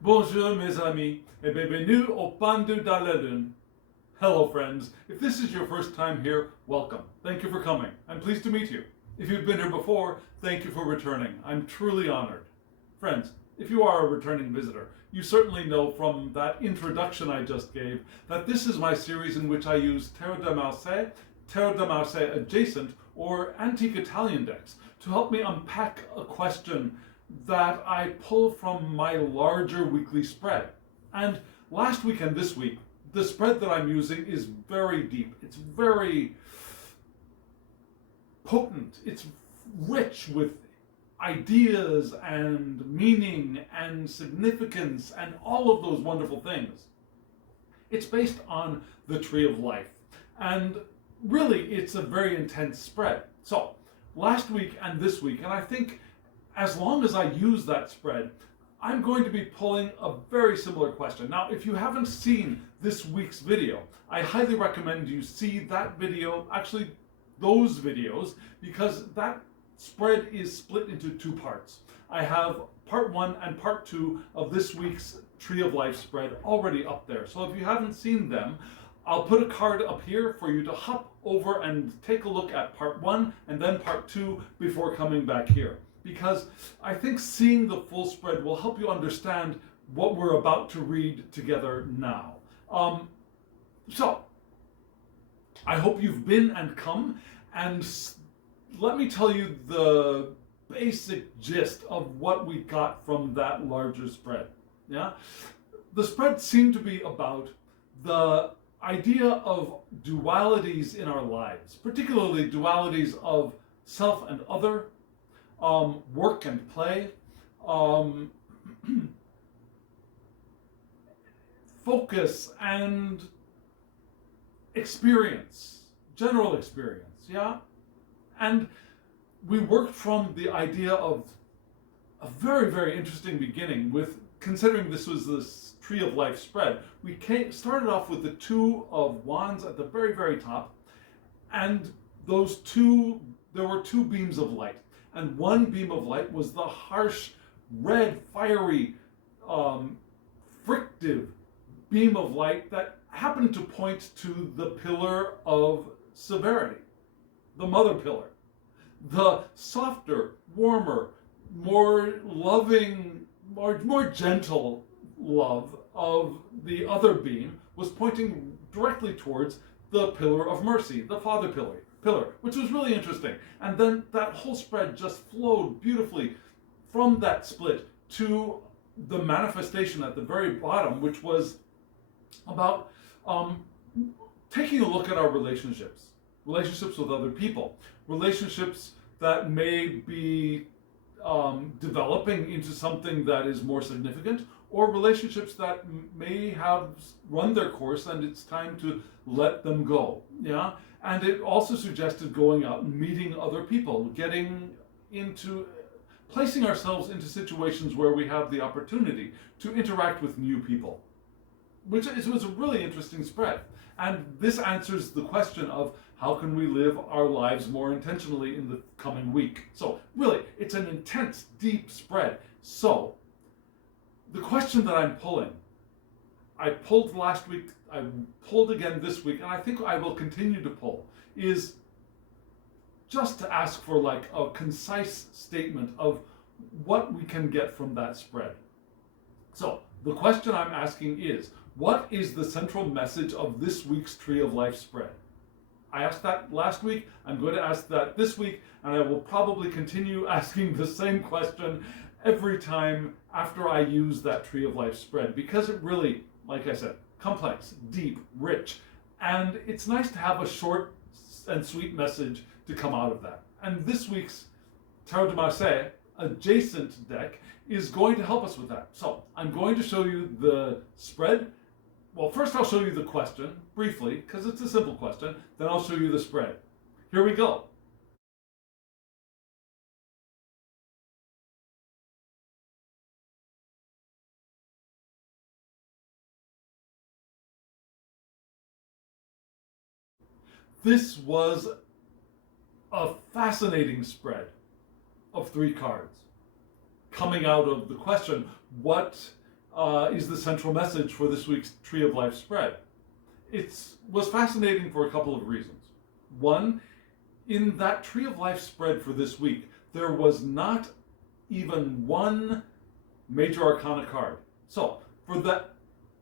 Bonjour mes amis, et bienvenue au Pendu de la Lune. Hello friends, if this is your first time here, welcome. Thank you for coming. I'm pleased to meet you. If you've been here before, thank you for returning. I'm truly honored. Friends, if you are a returning visitor, you certainly know from that introduction I just gave that this is my series in which I use Tarot de Marseille adjacent, or antique Italian decks to help me unpack a question that I pull from my larger weekly spread. And last week and this week, the spread that I'm using is very deep. It's very potent. It's rich with ideas and meaning and significance and all of those wonderful things. It's based on the Tree of Life. And really, it's a very intense spread. So, last week and this week, and I think as long as I use that spread, I'm going to be pulling a very similar question. Now, if you haven't seen this week's video, I highly recommend you see that video, actually those videos, because that spread is split into two parts. I have part 1 and part 2 of this week's Tree of Life spread already up there. So if you haven't seen them, I'll put a card up here for you to hop over and take a look at part 1 and then part 2 before coming back here. Because I think seeing the full spread will help you understand what we're about to read together now. So, I hope you've been and come, and let me tell you the basic gist of what we got from that larger spread. Yeah, the spread seemed to be about the idea of dualities in our lives, particularly dualities of self and other, work and play, focus and experience, general experience, yeah? And we worked from the idea of a very, very interesting beginning with, considering this was this Tree of Life spread, we started off with the Two of Wands at the very, very top, and those two, there were two beams of light. And one beam of light was the harsh, red, fiery, frictive beam of light that happened to point to the pillar of severity, the mother pillar. The softer, warmer, more loving, more gentle love of the other beam was pointing directly towards the pillar of mercy, the father pillar, which was really interesting. And then that whole spread just flowed beautifully from that split to the manifestation at the very bottom, which was about taking a look at our relationships with other people, relationships that may be developing into something that is more significant, or relationships that may have run their course and it's time to let them go. Yeah. And it also suggested going out and meeting other people, placing ourselves into situations where we have the opportunity to interact with new people, which was a really interesting spread. And this answers the question of how can we live our lives more intentionally in the coming week. So really, it's an intense, deep spread. So the question that I'm pulling, I pulled last week, I pulled again this week, and I think I will continue to pull, is just to ask for like a concise statement of what we can get from that spread. So the question I'm asking is, what is the central message of this week's Tree of Life spread? I asked that last week, I'm going to ask that this week, and I will probably continue asking the same question every time after I use that Tree of Life spread, because it really, like I said, complex, deep, rich, and it's nice to have a short and sweet message to come out of that. And this week's Tarot de Marseille adjacent deck is going to help us with that. So I'm going to show you the spread. Well, first I'll show you the question briefly, because it's a simple question, then I'll show you the spread. Here we go. This was a fascinating spread of 3 cards coming out of the question, what is the central message for this week's Tree of Life spread. It was fascinating for a couple of reasons. One, in that Tree of Life spread for this week, there was not even one major arcana card. So, for that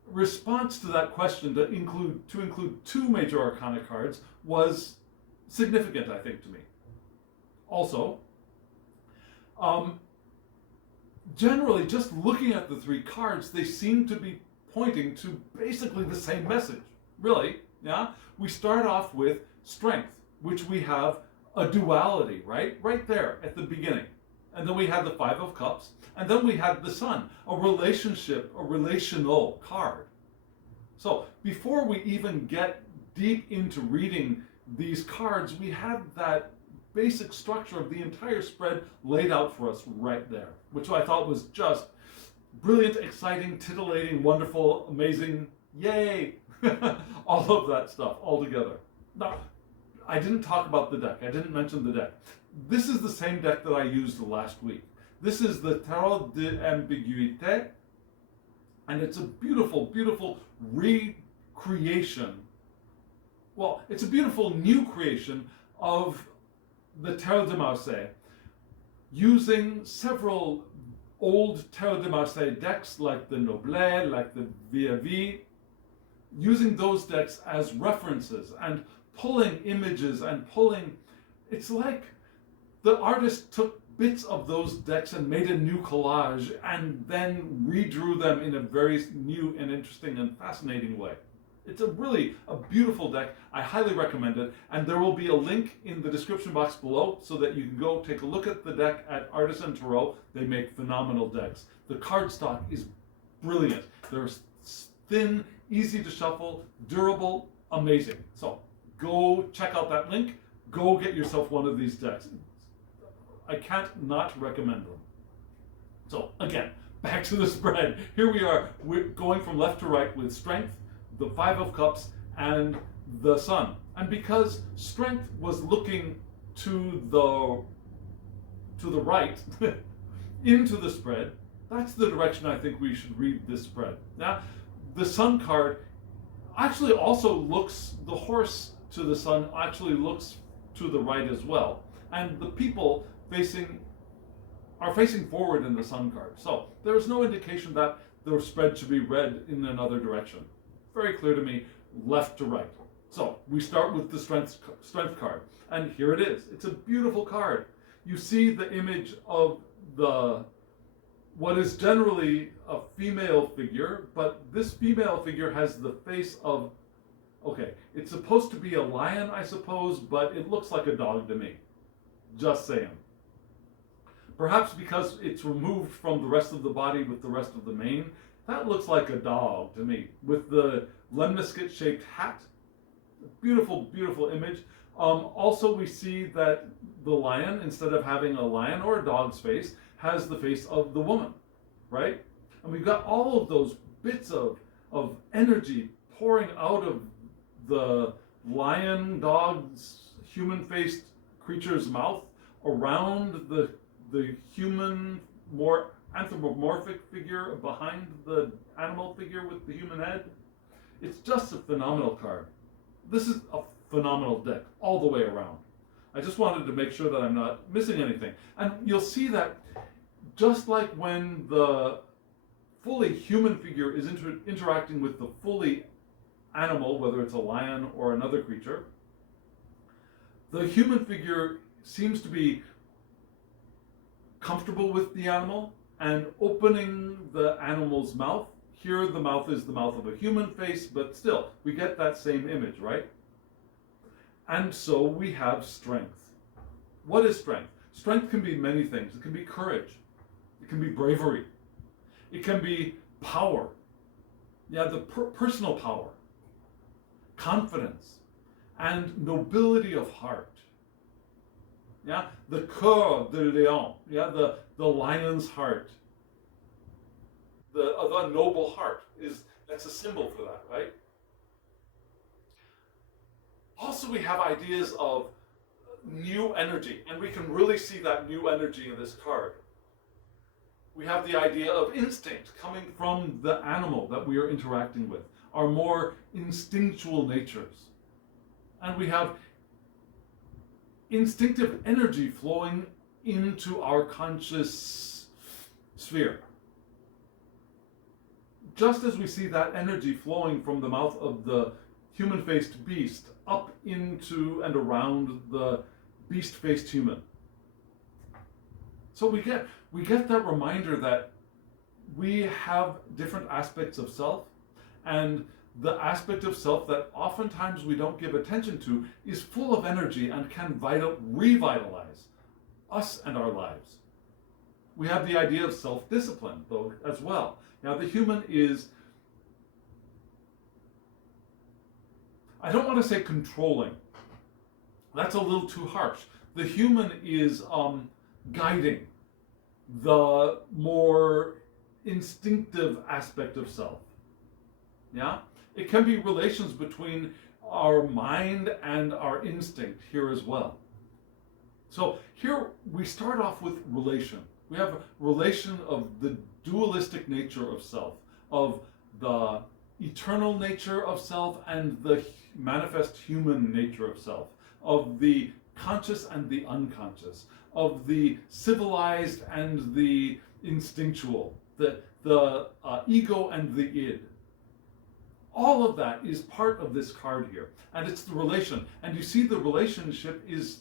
response to that question to include two major arcana cards was significant, I think, to me. Also, generally, just looking at the three cards, they seem to be pointing to basically the same message. Really, yeah? We start off with strength, which we have a duality, right? Right there at the beginning. And then we had the Five of Cups. And then we had the Sun, a relationship, a relational card. So before we even get deep into reading these cards, we had that basic structure of the entire spread laid out for us right there, which I thought was just brilliant, exciting, titillating, wonderful, amazing, yay! All of that stuff all together. Now, I didn't talk about the deck. I didn't mention the deck. This is the same deck that I used last week. This is the Tarot de Ambiguites, and it's a beautiful, beautiful recreation. Well, it's a beautiful new creation of the Tarot de Marseille, using several old Tarot de Marseille decks like the Noble, like the Vie, using those decks as references and pulling images and pulling. It's like the artist took bits of those decks and made a new collage and then redrew them in a very new and interesting and fascinating way. It's a beautiful deck. I highly recommend it. And there will be a link in the description box below so that you can go take a look at the deck at Artisan Tarot. They make phenomenal decks. The cardstock is brilliant. They're thin, easy to shuffle, durable, amazing. So go check out that link. Go get yourself one of these decks. I can't not recommend them. So again, back to the spread. Here we are. We're going from left to right with strength, the Five of Cups, and the Sun. And because strength was looking to the right, into the spread, that's the direction I think we should read this spread. Now, the Sun card actually also looks, the horse to the Sun actually looks to the right as well. And the people are facing forward in the Sun card. So there's no indication that the spread should be read in another direction. Very clear to me, left to right. So we start with the strength card, and here it is. It's a beautiful card. You see the image of what is generally a female figure, but this female figure has the face of, okay, it's supposed to be a lion, I suppose, but it looks like a dog to me. Just saying. Perhaps because it's removed from the rest of the body with the rest of the mane, that looks like a dog to me, with the lemniscate-shaped hat. Beautiful, beautiful image. Also, we see that the lion, instead of having a lion or a dog's face, has the face of the woman, right? And we've got all of those bits of energy pouring out of the lion, dog's, human-faced creature's mouth around the human, more anthropomorphic figure behind the animal figure with the human head. It's just a phenomenal card. This is a phenomenal deck all the way around. I just wanted to make sure that I'm not missing anything. And you'll see that just like when the fully human figure is interacting with the fully animal, whether it's a lion or another creature, the human figure seems to be comfortable with the animal and opening the animal's mouth. Here the mouth is the mouth of a human face, but still, we get that same image, right? And so we have strength. What is strength? Strength can be many things. It can be courage. It can be bravery. It can be power. Yeah, the personal power, confidence, and nobility of heart. Yeah, the cœur de lion. Yeah, the lion's heart. The noble heart that's a symbol for that, right? Also, we have ideas of new energy, and we can really see that new energy in this card. We have the idea of instinct coming from the animal that we are interacting with, our more instinctual natures. And we have instinctive energy flowing into our conscious sphere. Just as we see that energy flowing from the mouth of the human-faced beast up into and around the beast-faced human. So we get that reminder that we have different aspects of self, and the aspect of self that oftentimes we don't give attention to is full of energy and can revitalize us and our lives. We have the idea of self-discipline, though, as well. Now, the human is, I don't want to say controlling. That's a little too harsh. The human is guiding the more instinctive aspect of self. Yeah? It can be relations between our mind and our instinct here as well. So here we start off with relation. We have a relation of the dualistic nature of self, of the eternal nature of self and the manifest human nature of self, of the conscious and the unconscious, of the civilized and the instinctual, the ego and the id. All of that is part of this card here, and it's the relation. And you see the relationship is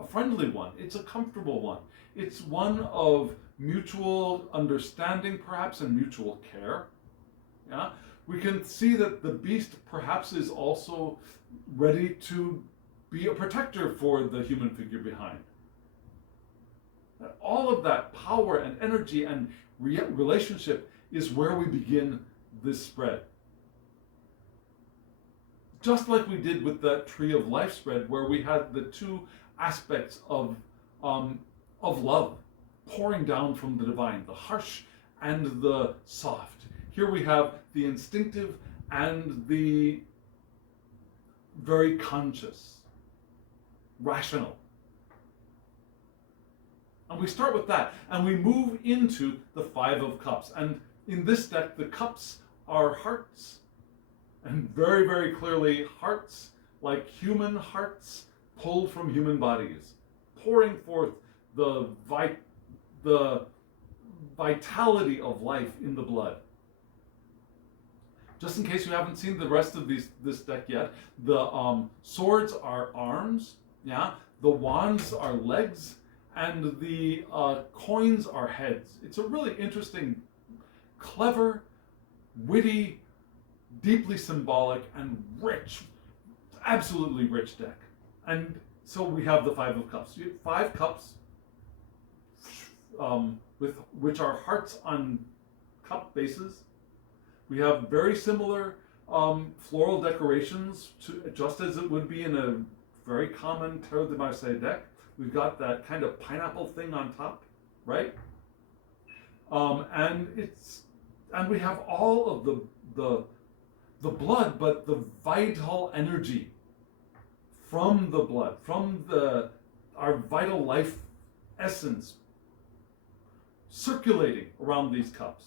a friendly one. It's a comfortable one. It's one of mutual understanding, perhaps, and mutual care. Yeah, we can see that the beast perhaps is also ready to be a protector for the human figure behind. All of that power and energy and relationship is where we begin this spread. Just like we did with that Tree of Life spread, where we had the two aspects of love pouring down from the divine, the harsh and the soft. Here we have the instinctive and the very conscious, rational. And we start with that, and we move into the Five of Cups. And in this deck, the cups are hearts, and very, very clearly hearts, like human hearts pulled from human bodies, pouring forth the vitality of life in the blood. Just in case you haven't seen the rest of this deck yet, the swords are arms, yeah, the wands are legs, and the coins are heads. It's a really interesting, clever, witty, deeply symbolic, and rich, absolutely rich deck. And so we have the Five of Cups. 5 cups, with which are hearts on cup bases. We have very similar floral decorations, just as it would be in a very common Tarot de Marseille deck. We've got that kind of pineapple thing on top, right? And we have all of the blood, but the vital energy from the blood, from our vital life essence circulating around these cups.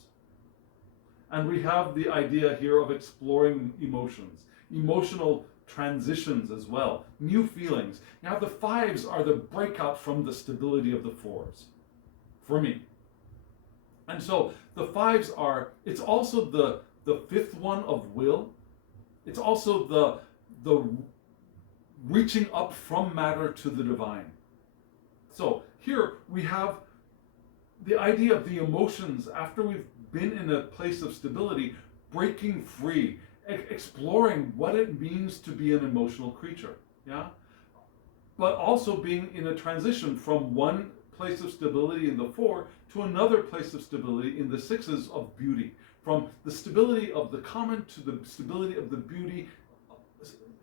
And we have the idea here of exploring emotions, emotional transitions as well, new feelings. Now the 5s are the breakout from the stability of the 4s, for me. And so the 5s are, it's also the 5th one of will. It's also the reaching up from matter to the divine. So here we have the idea of the emotions after we've been in a place of stability, breaking free, exploring what it means to be an emotional creature, yeah? But also being in a transition from one place of stability in the 4 to another place of stability in the 6s of beauty. From the stability of the common to the stability of the beauty.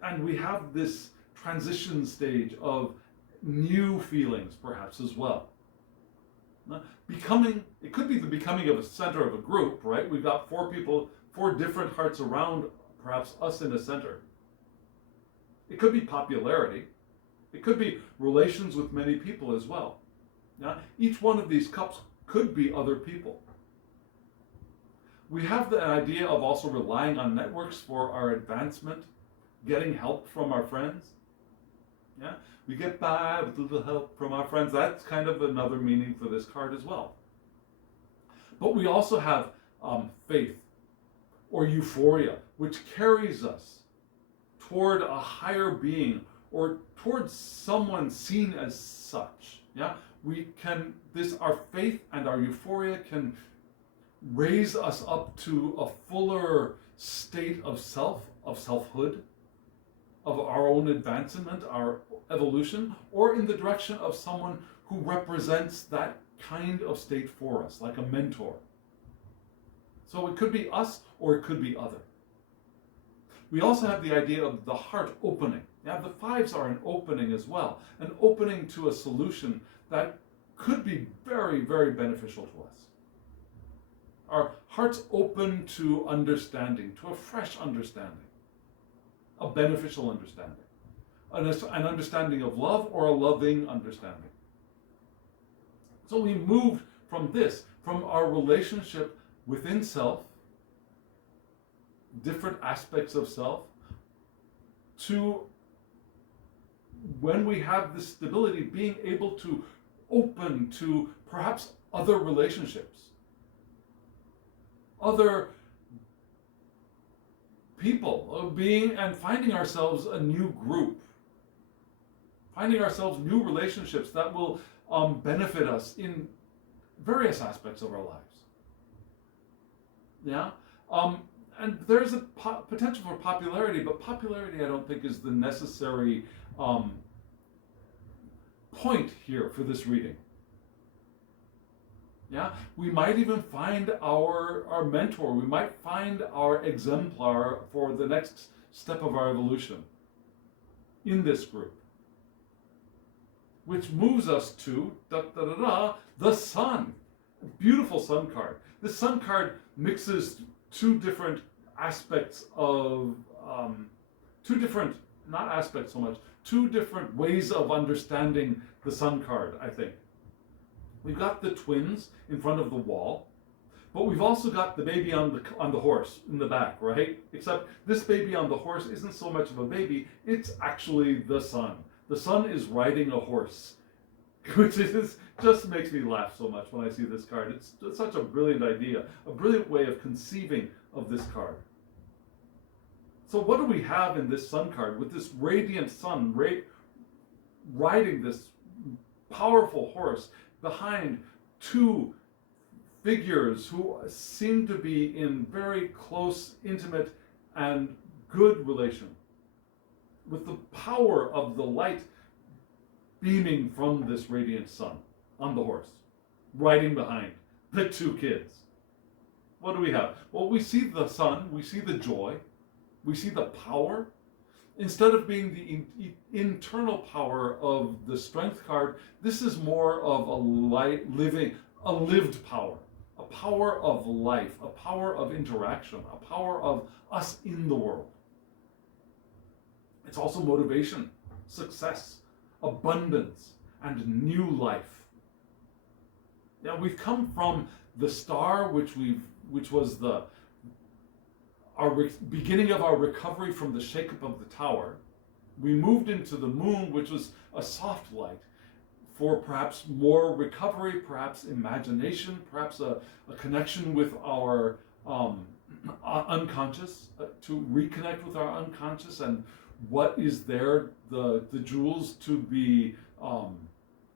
And we have this transition stage of new feelings, perhaps, as well. Becoming, it could be the becoming of a center of a group, right? We've got 4 people, 4 different hearts around, perhaps us in the center. It could be popularity. It could be relations with many people as well. Now, each one of these cups could be other people. We have the idea of also relying on networks for our advancement, getting help from our friends. Yeah, we get by with a little help from our friends. That's kind of another meaning for this card as well. But we also have faith or euphoria, which carries us toward a higher being or towards someone seen as such. Yeah, our faith and our euphoria can raise us up to a fuller state of selfhood, of our own advancement, our evolution, or in the direction of someone who represents that kind of state for us, like a mentor. So it could be us or it could be other. We also have the idea of the heart opening. Now, the fives are an opening as well, an opening to a solution that could be very, very beneficial to us. Our hearts open to understanding, to a fresh understanding, a beneficial understanding, an understanding of love or a loving understanding. So we moved from our relationship within self, different aspects of self, to when we have this stability, being able to open to perhaps other relationships, other people, and finding ourselves a new group, finding ourselves new relationships that will benefit us in various aspects of our lives. Yeah? And there's a potential for popularity, but popularity I don't think is the necessary point here for this reading. Yeah, we might even find our mentor. We might find our exemplar for the next step of our evolution in this group, which moves us to the sun. Beautiful sun card. This sun card mixes two different aspects of two different ways of understanding the sun card, I think. We've got the twins in front of the wall, but we've also got the baby on the horse in the back, right? Except this baby on the horse isn't so much of a baby, it's actually the sun. The sun is riding a horse, which just makes me laugh so much when I see this card. It's such a brilliant idea, a brilliant way of conceiving of this card. So what do we have in this sun card with this radiant sun riding this powerful horse behind two figures who seem to be in very close, intimate, and good relation, with the power of the light beaming from this radiant sun on the horse, riding behind the two kids. What do we have? Well, we see the sun, we see the joy, we see the power. Instead of being the internal power of the strength card, this is more of a lived power, a power of life, a power of interaction, a power of us in the world. It's also motivation, success, abundance, and new life. Now, we've come from the star, which was our beginning of our recovery from the shakeup of the tower. We moved into the moon, which was a soft light for perhaps more recovery, perhaps imagination, perhaps a connection with our unconscious, to reconnect with our unconscious and what is there, the jewels to be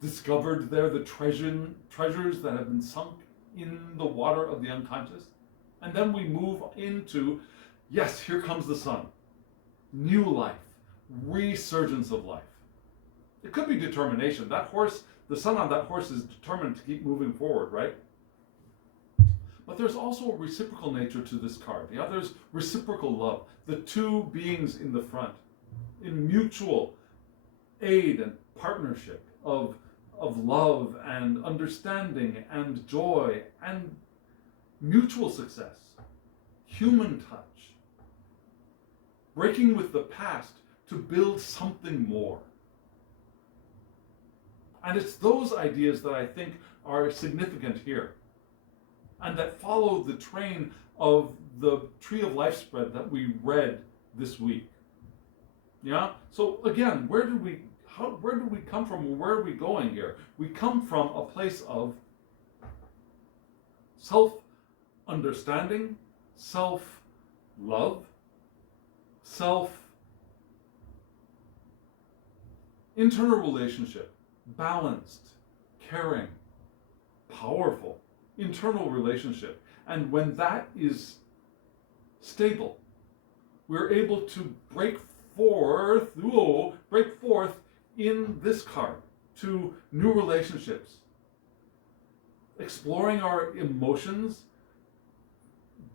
discovered there, the treasures that have been sunk in the water of the unconscious. And then we move into, yes, here comes the sun. New life, resurgence of life. It could be determination. That horse, the sun on that horse is determined to keep moving forward, right? But there's also a reciprocal nature to this card. Yeah, there's reciprocal love. The two beings in the front, in mutual aid and partnership of love and understanding and joy and mutual success, human touch, breaking with the past to build something more. And it's those ideas that I think are significant here, and that follow the train of the Tree of Life spread that we read this week. Yeah? So again, where do we come from? Where are we going here? We come from a place of self-understanding, self-love, internal relationship, balanced, caring, powerful, internal relationship. And when that is stable, we're able to break forth in this card to new relationships, exploring our emotions,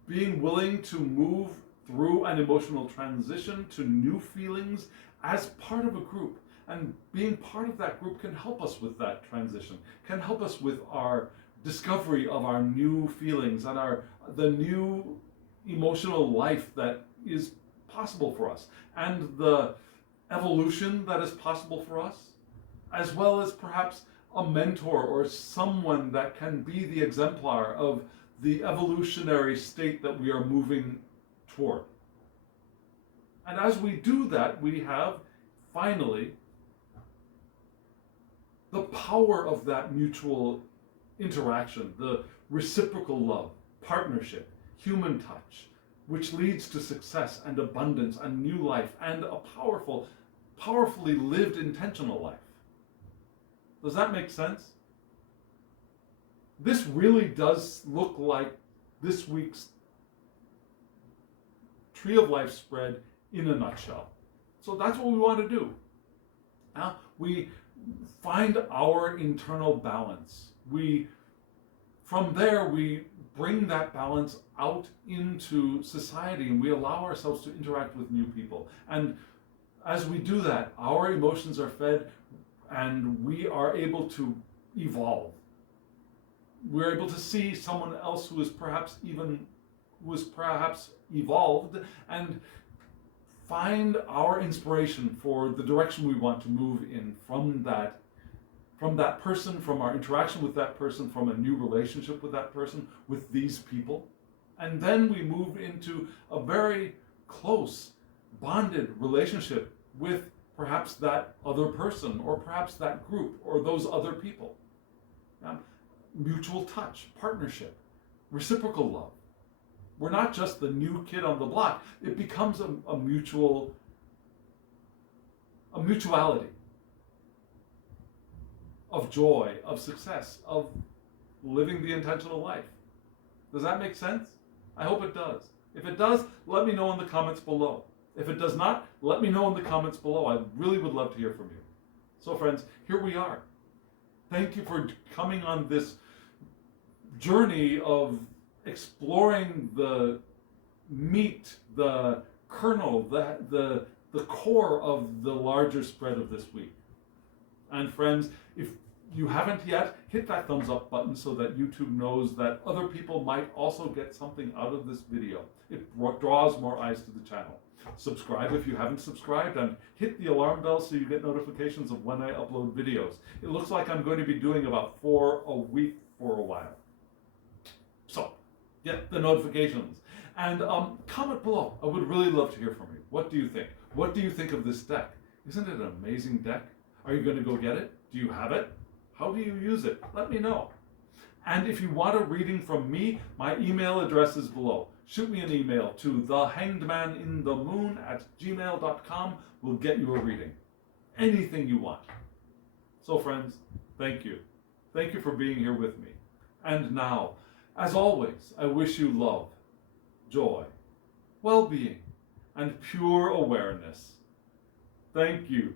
being willing to move through an emotional transition to new feelings as part of a group. And being part of that group can help us with that transition, can help us with our discovery of our new feelings and the new emotional life that is possible for us, and the evolution that is possible for us, as well as perhaps a mentor or someone that can be the exemplar of the evolutionary state that we are moving toward. And as we do that, we have finally the power of that mutual interaction, the reciprocal love, partnership, human touch, which leads to success and abundance and new life and a powerfully lived intentional life. Does that make sense? This really does look like this week's Tree of Life spread in a nutshell. So that's what we want to do. Now, we find our internal balance. From there, we bring that balance out into society, and we allow ourselves to interact with new people. And as we do that, our emotions are fed, and we are able to evolve. We're able to see someone else who is perhaps evolved, and find our inspiration for the direction we want to move in from that person, from our interaction with that person, from a new relationship with that person, with these people. And then we move into a very close, bonded relationship with perhaps that other person, or perhaps that group, or those other people. Mutual touch, partnership, reciprocal love. We're not just the new kid on the block. It becomes a mutuality of joy, of success, of living the intentional life. Does that make sense? I hope it does. If it does, let me know in the comments below. If it does not, let me know in the comments below. I really would love to hear from you. So friends, here we are. Thank you for coming on this journey of exploring the meat, the kernel, the core of the larger spread of this week. And friends, if you haven't yet, hit that thumbs up button so that YouTube knows that other people might also get something out of this video. It draws more eyes to the channel. Subscribe if you haven't subscribed, and hit the alarm bell so you get notifications of when I upload videos. It looks like I'm going to be doing about 4 a week for a while. So, get the notifications. And comment below. I would really love to hear from you. What do you think? What do you think of this deck? Isn't it an amazing deck? Are you going to go get it? Do you have it? How do you use it? Let me know. And if you want a reading from me, my email address is below. Shoot me an email to thehangedmaninthemoon@gmail.com. We'll get you a reading. Anything you want. So friends, thank you. Thank you for being here with me. And now, as always, I wish you love, joy, well-being, and pure awareness. Thank you.